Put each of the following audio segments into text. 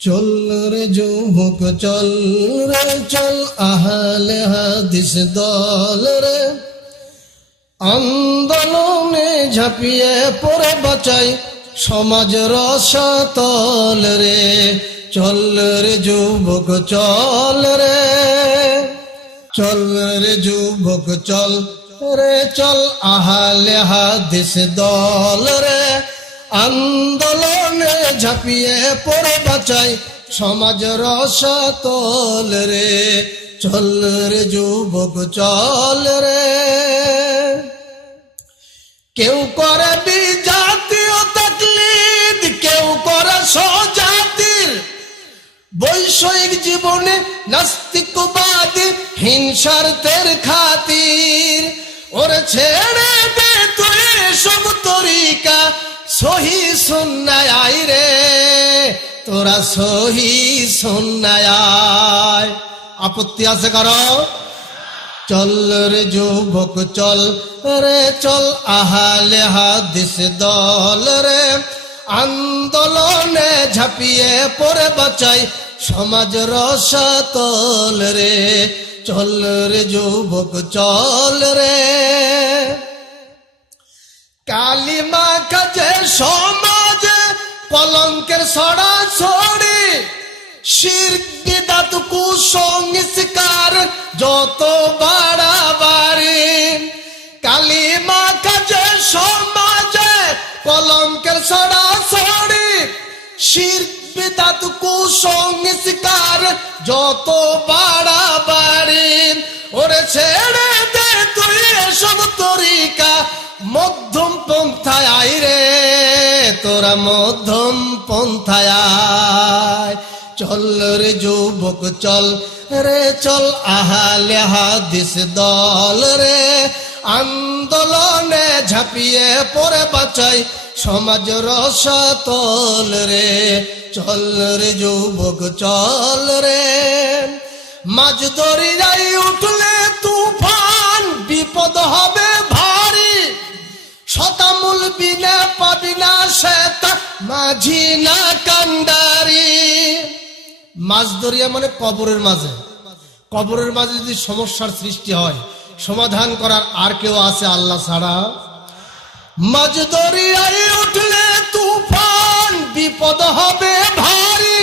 চল রে যুবক চল রে চল আহলে হাদিস দল রে আন্দোলনে ঝাঁপিয়ে পড়ে বাঁচাই সমাজ রসাতল রে চল রে যুবক চল রে চল রে যুবক চল রে চল আহলে হাদিস দল রে আন্দোলনে ঝাঁপিয়ে পড়ে বাঁচাই সমাজ রসাতল রে চল রে যুবক চল রে কেউ করে বিজাতীয় তাকলিদ কেউ করে স্বজাতির বৈষয়িক জীবনে নাস্তিকবাদী হিংসার্থের খাতির ওরে ছেড়ে দে তুই সব তরিকা সহি সুন্নায় আয় রে তোরা সহি সুন্নায় আয়। আপত্তি আছে কারো? চল রে যুবক চল রে চল আহলে হাদিস দল রে আন্দোলনে ঝাঁপিয়ে পড়ে বাঁচাই সমাজ রসাতল রে চল রে যুবক চল রে কালিমা কাজে সমাজে কলঙ্কের সরাসরি শিরক বিদআত কুসংস্কার যত বাড়াবাড়ি কালিমা কাজে সমাজে কলঙ্কের সরাসরি শিরক বিদআত কুসংস্কার যত বাড়াবাড়ি ওরে ছেড়ে দে তুই এসব তরিকা মধ্যম পন্থায় আয় রে তোরা মধ্যম পন্থায় আয়। চল রে যুবক চল রে চল আহলে হাদিস দল রে আন্দোলনে ঝাঁপিয়ে পড়ে বাঁচাই সমাজ রসাতল রে চল রে যুবক চল রে মাঝ দরিয়ায় উঠলে তুফান বিপদ হবে ভারী শতামূল বিনা পাবি না শ্বেতা মাঝি না কান্ডারি। মাঝ দরিয়া মানে কবরের মাঝে, কবরের মাঝে যদি সমস্যার সৃষ্টি হয় সমাধান করার আর কেউ আছে আল্লাহ ছাড়া? মাঝ দরিয়ায় উঠলে তুফান বিপদ হবে ভারী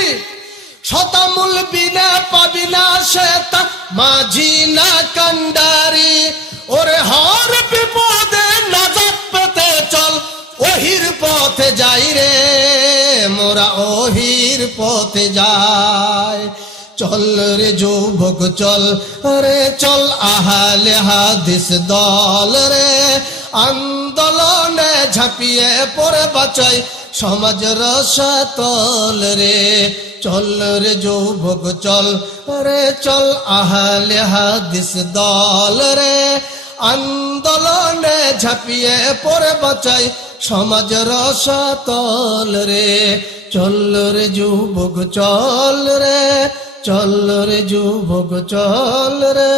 শতামূল বিনা পাবি না শ্বেতা মাঝি না কান্ডারি ওরে হর বিপদে নাজাত পেতে চল ওহির পথে যাই রে মোরা ওহির পথে যাই। চল রে যুবক চল রে চল আহলে হাদিস দল রে আন্দোলনে ঝাঁপিয়ে পড়ে বাঁচাই সমাজ রসাতল রে চল রে যুবক চল রে চল আহলে হাদিস দল রে আন্দোলনে ঝাঁপিয়ে পড়ে বাঁচাই সমাজ রসাতল রে চল রে যুবক চল রে চল রে যুবক চল রে।